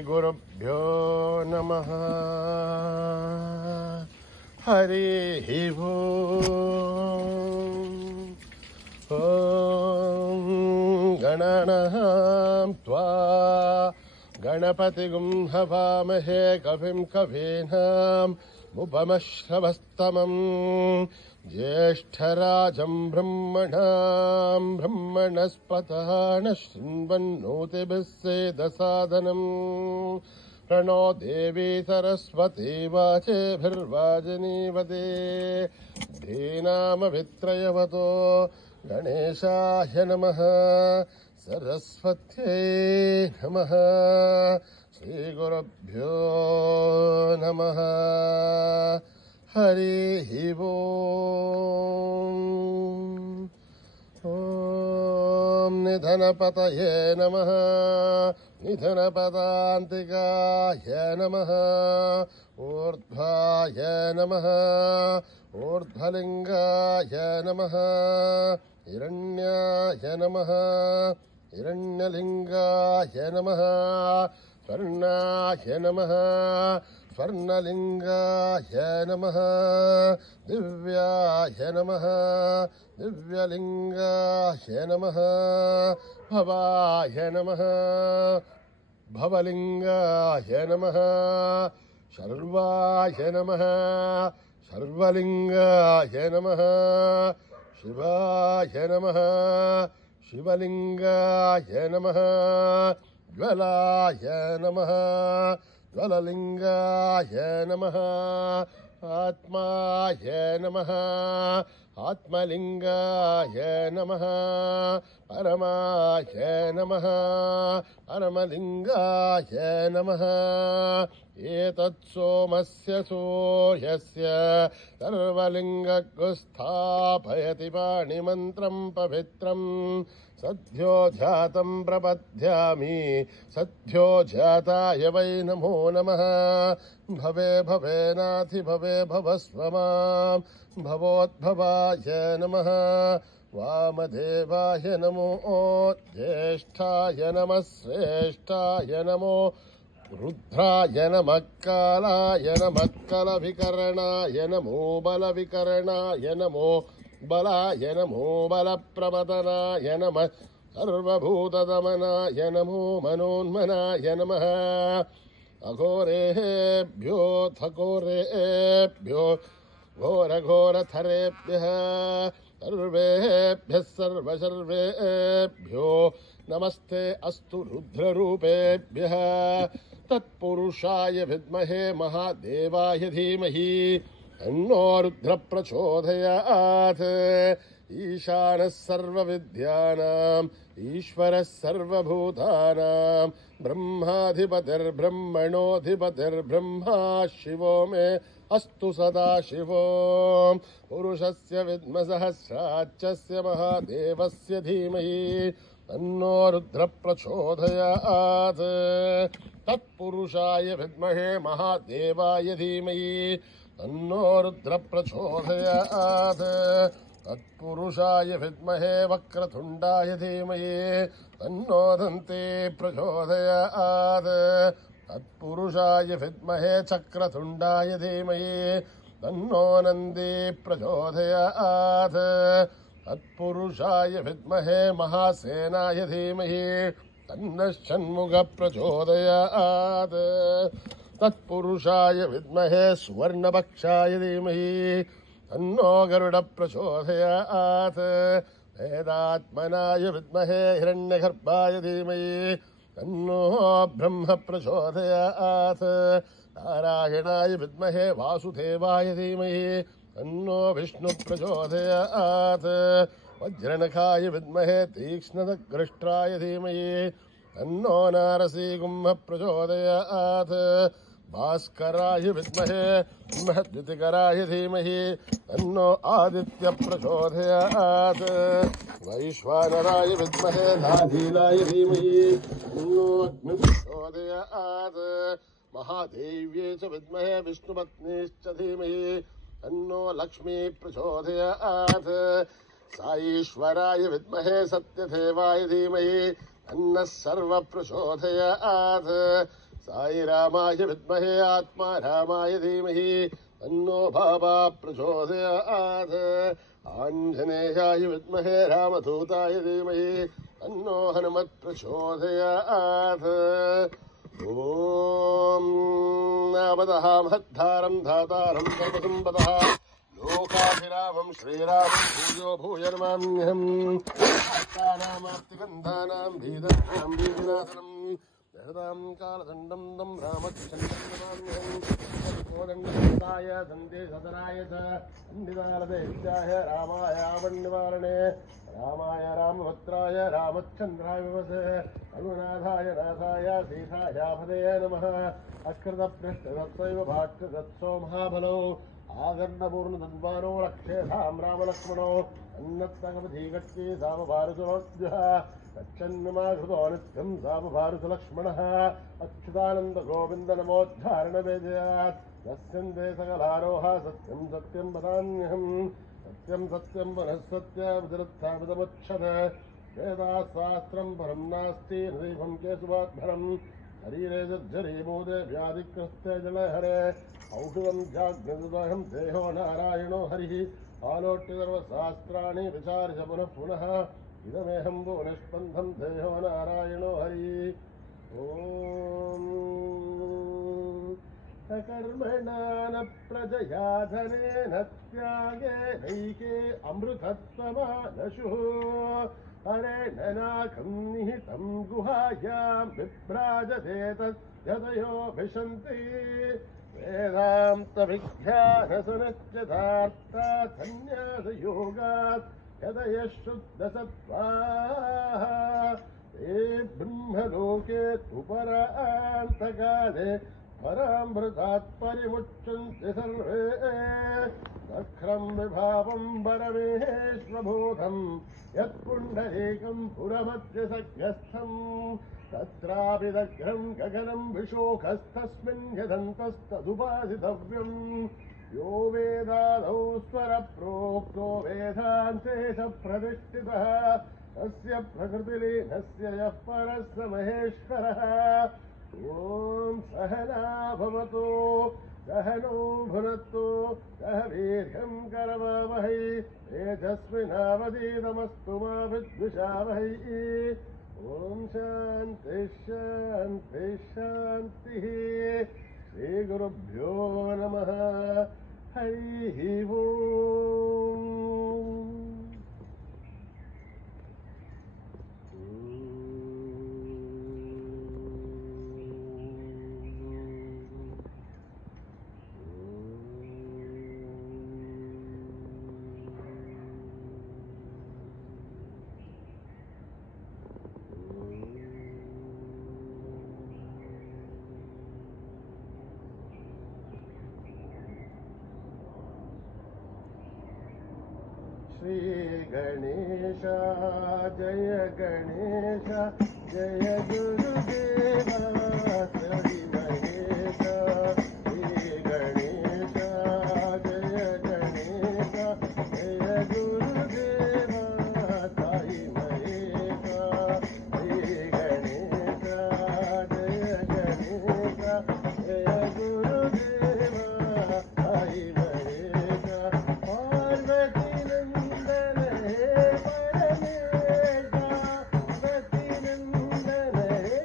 श्रीगुरुभ्यो नमः। हरिः ओम्। गणानां त्वा गणपतिगुं हवामहे कविं कवीनाम् उपमश्रवस्तमम् ज्येष्ठराजं ब्रह्मणां ब्रह्मणस्पतः न शृण्वन्नोतिभिः सेदसादनम् प्रणो देवी सरस्वती वाचेभिर्वाजनीवते धीनामवित्रयवतो गणेशाय नमः सरस्वत्यै नमः। श्रीगुरुभ्यो नमः। हरिः ओम्। ॐ निधनपतये नमः। निधनपदान्तिकाय नमः। ऊर्ध्वाय नमः। ऊर्ध्वलिङ्गाय नमः। हिरण्याय नमः। हिरण्यलिङ्गाय नमः। स्वर्णाय नमः। स्वर्णलिङ्गाय नमः। दिव्याय नमः। दिव्यलिङ्गाय नमः। भवाय नमः। भवलिङ्गाय नमः। शर्वाय नमः। शर्वलिङ्गाय नमः। शिवाय नमः। शिवलिङ्गाय नमः। ज्वलाय नमः। ज्वललिङ्गाय नमः। आत्माय नमः। आत्मलिङ्गाय नमः। परमाय नमः। परमलिङ्गाय नमः। एतत् सोमस्य सूर्यस्य सर्वलिङ्गगुस्थापयति पाणिमन्त्रं पवित्रम् सद्यो जातं प्रपद्यामि सद्यो जाताय वै नमो नमः। भवे भवेनाथि भवे भवस्व मां भवोद्भवाय नमः। वामदेवाय नमो ज्येष्ठाय नमः श्रेष्ठाय नमो रुद्राय नमः कालाय नमः कलविकरणाय नमो बलविकरणाय नमो बलाय नमो बलप्रवदनाय नमः सर्वभूतदमनाय नमो मनोन्मनाय नमः। अघोरेभ्यो थघोरेभ्यो घोरघोरथरेभ्यः सर्वेभ्यः सर्वसर्वेभ्यो नमस्ते अस्तु रुद्ररूपेभ्यः। तत्पुरुषाय विद्महे महादेवाय धीमहि तन्नो रुद्र प्रचोदयात्। ईशानः सर्वविद्यानाम् ईश्वरः सर्वभूतानां ब्रह्माधिपतिर्ब्रह्मणोऽधिपतिर्ब्रह्मा शिवो मे अस्तु सदा शिवो। पुरुषस्य विद्मसहस्राच्चस्य महादेवस्य धीमहि तन्नो रुद्र प्रचोदयात्। तत्पुरुषाय विद्महे महादेवाय धीमहि तन्नो रुद्र प्रचोदयात्। तत्पुरुषाय विद्महे वक्रतुण्डाय धीमहि तन्नो दन्ती प्रचोदयात्। तत्पुरुषाय विद्महे चक्रतुण्डाय धीमहि तन्नो नन्दी प्रचोदयात्। तत्पुरुषाय विद्महे महासेनाय धीमहि तन्नः षण्मुख प्रचोदयात्। तत्पुरुषाय विद्महे सुवर्णपक्षाय धीमहि तन्नो गरुड प्रचोदयात्। वेदात्मनाय विद्महे हिरण्यगर्भाय धीमहि तन्नो ब्रह्म प्रचोदयात्। नारायणाय विद्महे वासुदेवाय धीमहि तन्नो विष्णु प्रचोदयात्। वज्रनखाय विद्महे तीक्ष्णदग्रष्ट्राय धीमहि तन्नो नारसिंह प्रचोदयात्। भास्कराय विद्महे महद्युतिकराय धीमहि तन्नो आदित्य प्रचोदयात्। वैश्वानराय विद्महे नाभीलाय धीमहि तन्नो अग्नि प्रचोदयात्। महादेव्ये च विद्महे विष्णुपत्नीश्च धीमहि तन्नो लक्ष्मी प्रचोदयात्। साईश्वराय विद्महे सत्यदेवाय धीमहि तन्नः सर्व प्रचोदयात्। साई रामाय विद्महे आत्मा रामाय धीमहि तन्नो भावा प्रचोदयात् आञ्जनेयाय विद्महे रामदूताय धीमहि तन्नो हनुमत् प्रचोदयात् ॐ नामदः महद्धारं धातारं सर्वसम्पदः लोकाभिरामं श्रीरामं भूयो भूयर्माम्यहम् भक्तानामाप्तिगन्धानां भीदनां भीतिनाशनम् जगदां कालदण्डं तं रामचन्द्रमाम्यहम् कोदण्डसताय दन्ते सदनाय च पण्डितालदेव्याय रामायावन्निवारणे रामाय रामभद्राय रामचन्द्राय विवसे रघुनाथाय नाथाय सीतायापदये नमः अकृतपृष्ठदत्तैव भाष्यदत्सो महाबलौ आगर्णपूर्णधन्वानो रक्षेधां रामलक्ष्मणो अन्नत्तगवधीगत्ये सामभारतोऽद्यः गच्छन्नुमाघृतो नित्यं सामभारतलक्ष्मणः अच्युतानन्दगोविन्दनमोद्धारणवेजयात् यस्यन्ते सकलारोह सत्यं सत्यं वदाम्यहम् सत्यं सत्यं पुनः सत्यमुच्यते वेदाशास्त्रं परं नास्ति हृदयं केशवाद्भरम् शरीरे जर्जरीमोदे व्याधिकृत्य जलहरे औषधं जाग्रदहं देहो नारायणो हरिः आलोट्य सर्वशास्त्राणि विचार्य पुनः पुनः इदमेहं भुवनस्पन्दं देहो नारायणो हरिः ॐ सकर्मणा न प्रजया धनेन त्यागे नैके अमृतत्वमानशुः हरेण नाकं निहितं गुहायां विभ्राजते तद्यतयो विशन्ति वेदान्तविज्ञानसुनिश्चितार्था सन्न्यासयोगात् यतयः शुद्धसत्त्वाः ते ब्रह्मलोके उपरान्तकाले परामृतात् परिमुच्यन्ते सर्वे सख्रं विभावं परमेश्वरबोधम् यत्पुण्डरीकं पुरमध्यसख्यस्थं तत्रापि दग्धं गगनं विशोकस्तस्मिन् यदन्तस्तदुपासितव्यम् यो वेदादौ स्वरप्रोक्तो वेदान्ते च प्रतिष्ठितः तस्य प्रकृतिलीनस्य यः परः स महेश्वरः ॐ सहना भवतु सहनौ भुनक्तु सह वीर्यं करवावहै तेजस्विनावधीतमस्तु मा विद्विषावहै ॐ शान्ति शान्ति शान्तिः श्रीगुरुभ्यो नमः हरिः ओम् श्री गणेश जय गणेश जय गुरुदेवा श्री महेश श्री गणेश जय गणेश जय गुरुदेवा साई महेश श्री गणेश जय गणेश जय गुरुदेवा साई महेश पार्वती नंदन हे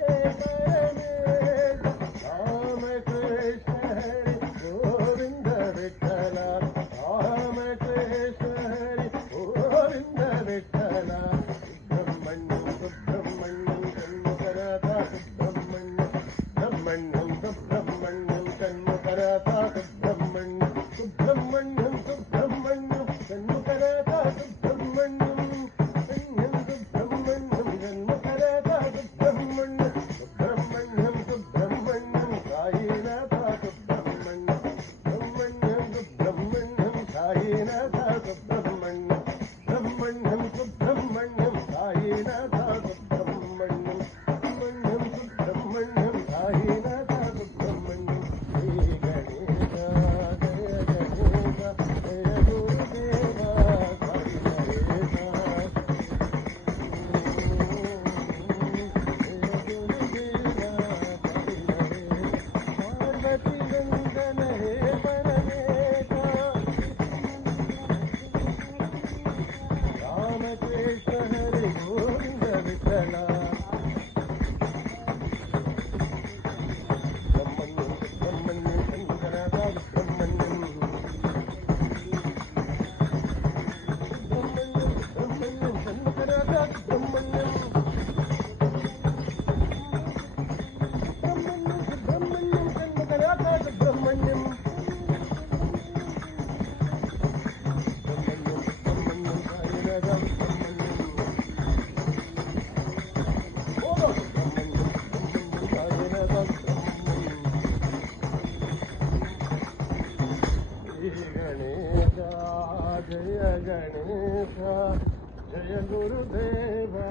गुरुदेवा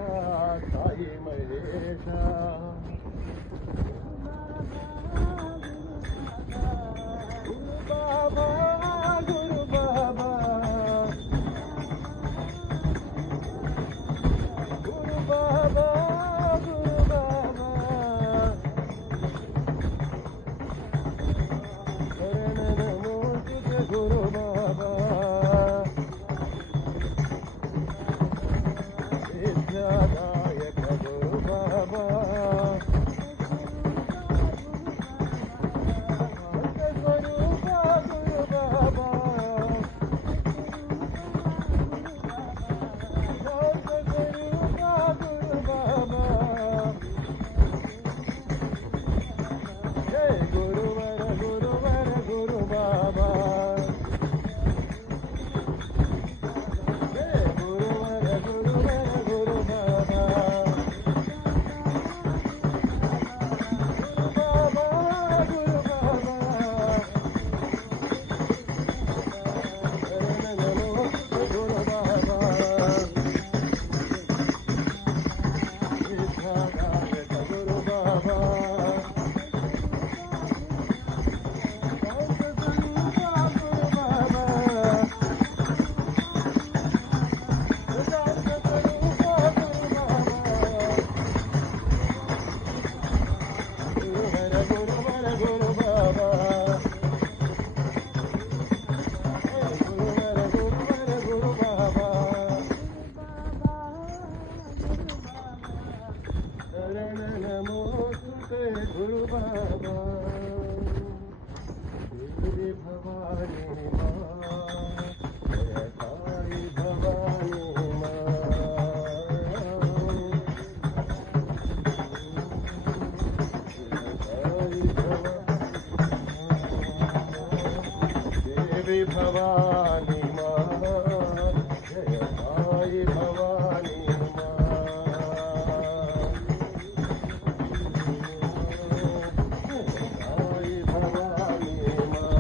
साई महेशा गुरु बाबा गुरु बाबा गुरु बाबा गुरु बाबा शरण नमो तुझे गुरु बाबा विद्यादायक गुरु बाबा स्वरूप गुरु बाबा स्वरूप गुरु बाबा जय गुरुवर गुरुवर गुरु बाबा जय गुरुवर गुरुवर गुरु बाबा गुरु बाबा शरण नमो गुरु बाबा विद्यादायक गुरु बाबा शरण नमो तुते गुरु बाबा देवी भवानी माँ जय साई भवानी माँ देवी भवानी माँ जय साई भवानी माँ साई भवानी माँ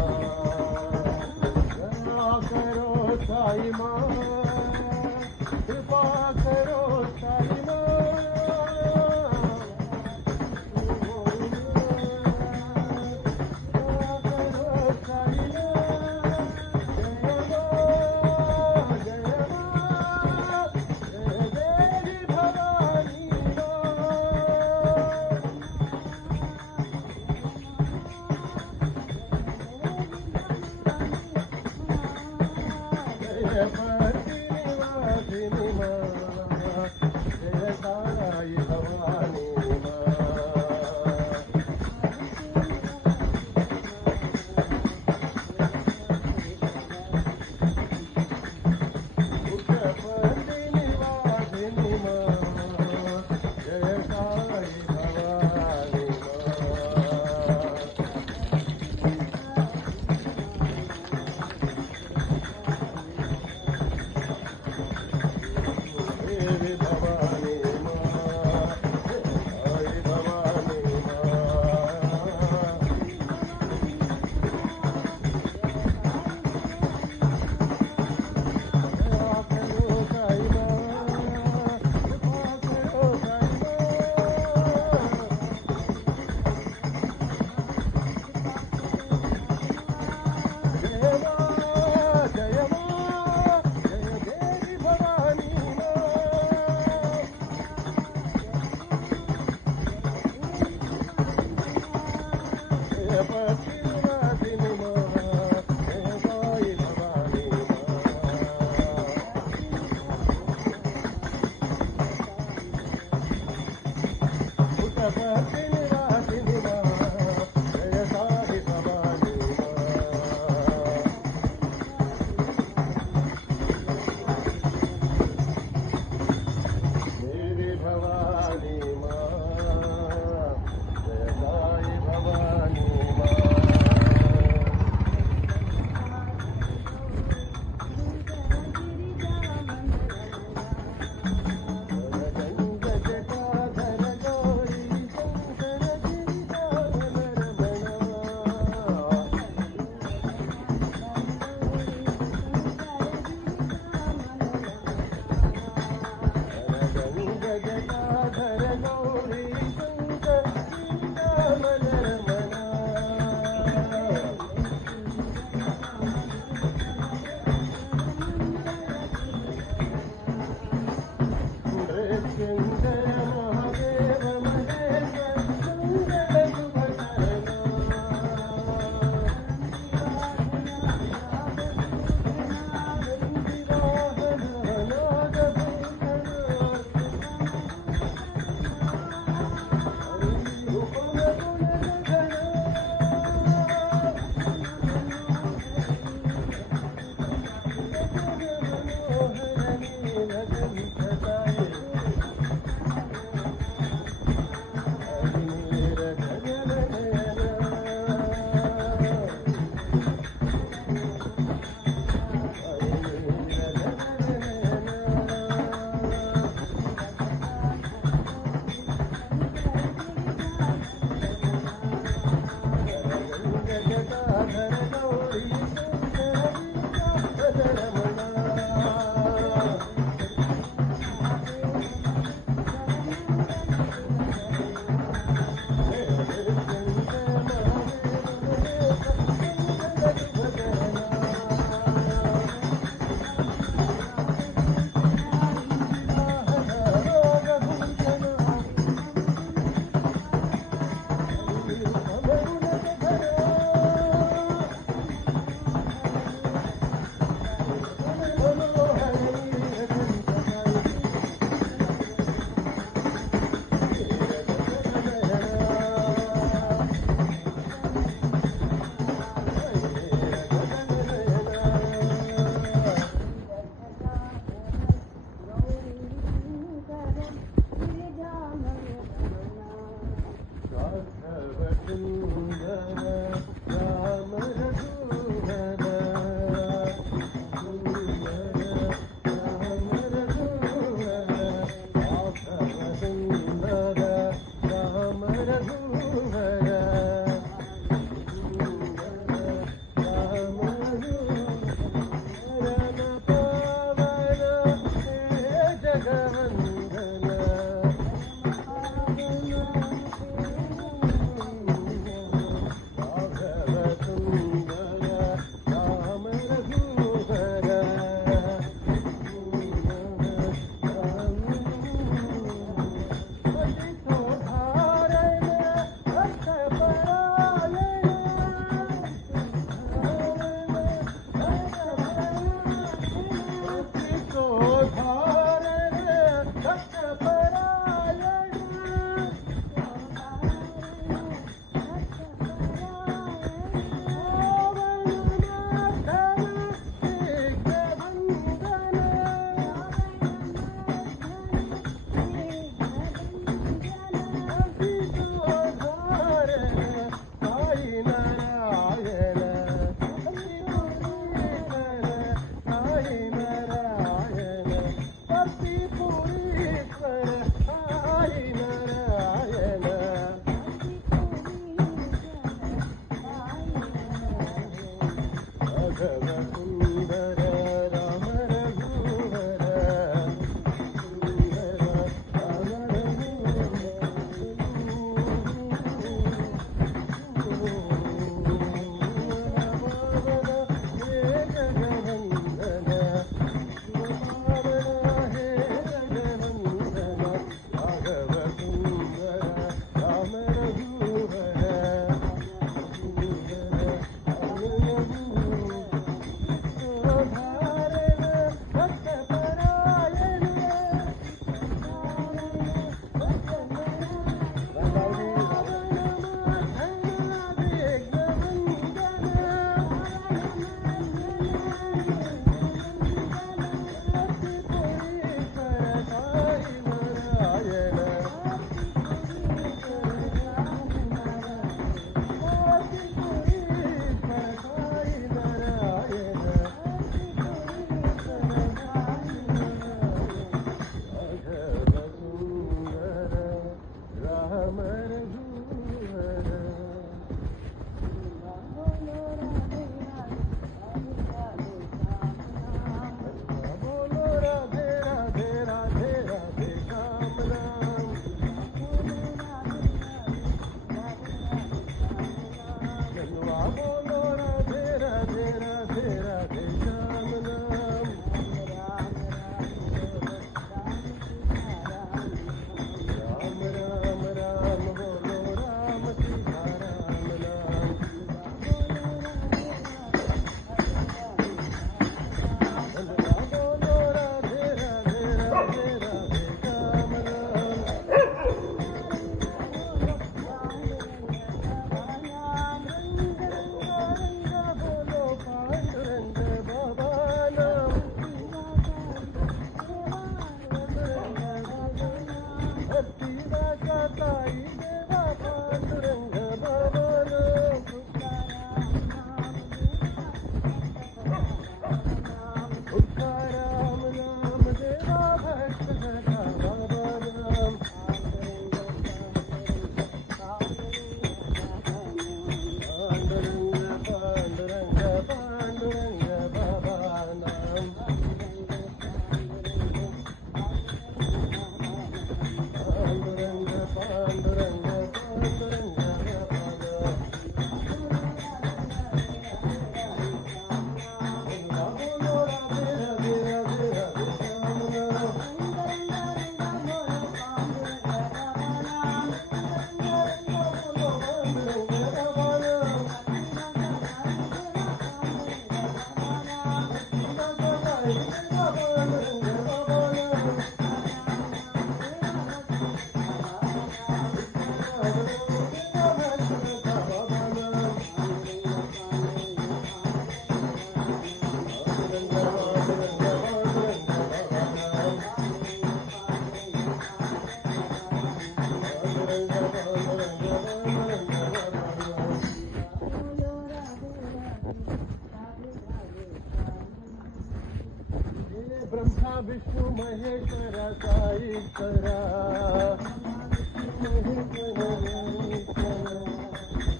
साईश्वरा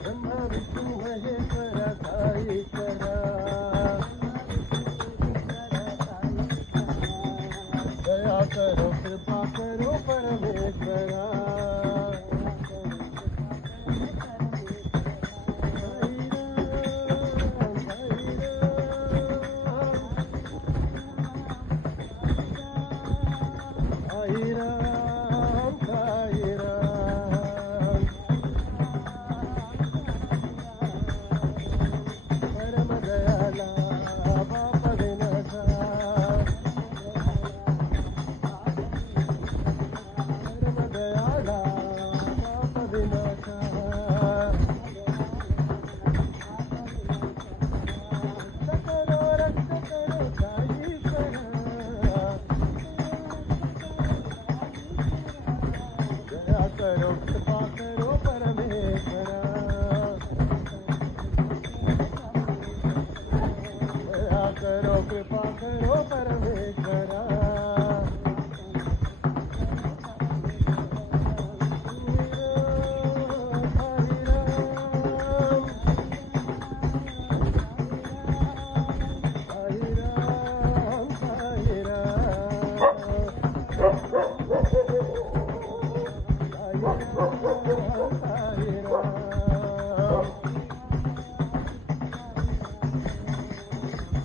ब्रह्मा विष्णु महेश्वर साईश्वरा दया करो कृपा करो परमेश्वरा करो कृपा करो परमेश्वरा दया करो कृपा करो परमेश्वरा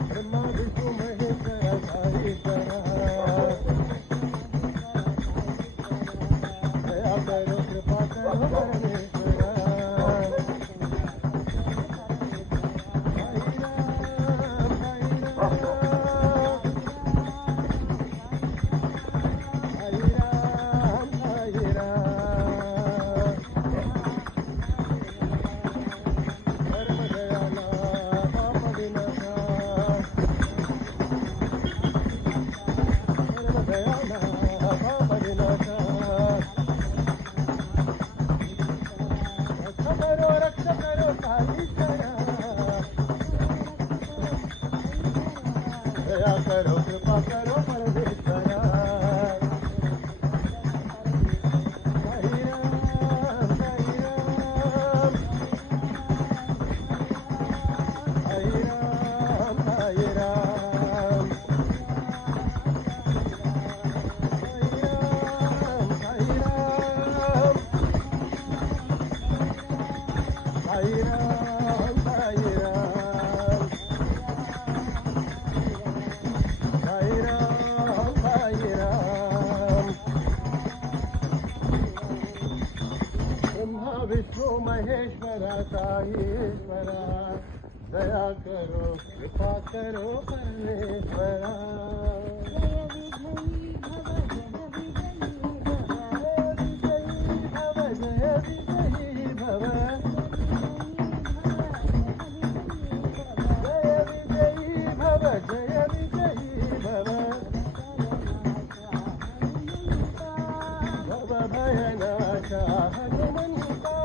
ब्रह्मा विष्णु महेश्वर साईश्वरा दया करो कृपा करो परमेश्वरा दया करो कृपा करो परमेश्वरा साई राम साई राम साई राम साई राम साई राम साई राम साई राम विष्णु महेश्वर साईश्वरा दया करो कृपा करो परमेश्वरा जय विजयी भव जय विजयी भव जय विजयी भव भव भयनाशा हनुमन्ता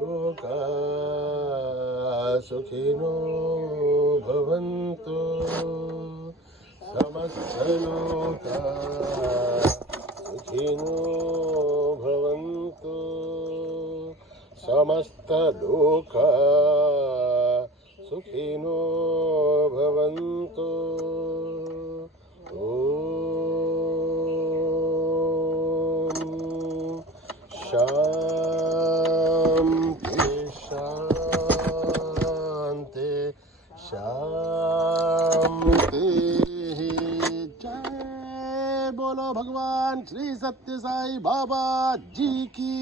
लोका सुखिनो भवन्तु समस्तलोका सुखिनो भवन्तु समस्तलोका सुखिनो भवन्तु शांति शांति शांति। जय बोलो भगवान श्री सत्य साई बाबा जी की।